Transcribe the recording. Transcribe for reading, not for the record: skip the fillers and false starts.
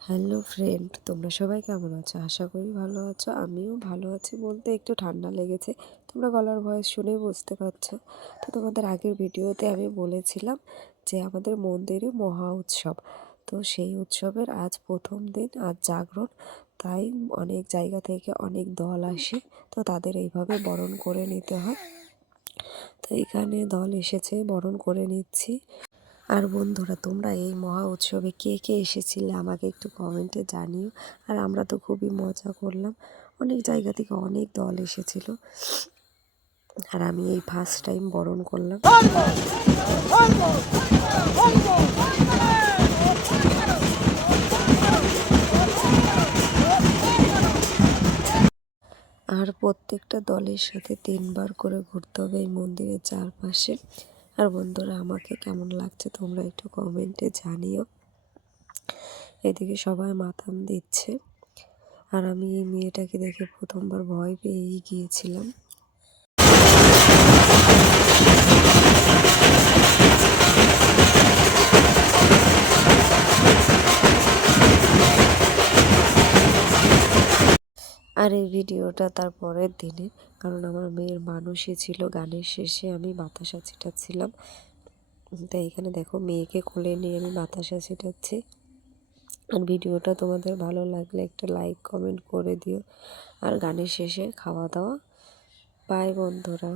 Hello friend, তোমরা সবাই কেমন আছো? আশা করি ভালো আছো। আমিও ভালো আছি বলতে একটু ঠান্ডা লেগেছে। তোমরা গলার ভয়েস শুনেই বুঝতে পারছো। তো তোমাদের আগের ভিডিওতে আমি বলেছিলাম যে আমাদের মন্দিরে মহা উৎসব। তো সেই উৎসবের আজ প্রথম দিন, আজ জাগরণ। তাই অনেক জায়গা থেকে অনেক দল আসে। তো তাদের এইভাবে বরণ করে নিতে হয়। তো এখানে দল এসেছে, বরণ করে নিচ্ছি। আর বন্ধুরা, তোমরা এই মহা উৎসবে কে কে এসেছিলে আমাকে একটু কমেন্টে জানিও। আর আমরা তো খুবই মজা করলাম, অনেক জায়গা থেকে অনেক দল এসেছিল। আর আমি এই ফার্স্ট টাইম বরণ করলাম। আর প্রত্যেকটা দলের সাথে 3বার করে ঘুরতে হবে এই মন্দিরের চারপাশে। আর বন্ধুরা, আমাকে কেমন লাগছে তোমরা একটু কমেন্টে জানিও। এদিকে সবাই মাথাম দিচ্ছে। আর আমি এই মেয়েটাকে দেখে প্রথমবার ভয় পেয়েই গিয়েছিলাম। আর এই ভিডিওটা তার পরের দিনে, কারণ আমার মেয়ের মানসী ছিল। গানের শেষে আমি বাতাসা ছিটাচ্ছিলাম। তাই এখানে দেখো, মেয়েকে কোলে নিয়ে আমি বাতাসা ছিটাচ্ছি। আর ভিডিওটা তোমাদের ভালো লাগলে একটা লাইক কমেন্ট করে দিও। আর গানের শেষে খাওয়া দাওয়া। বাই বন্ধুরা।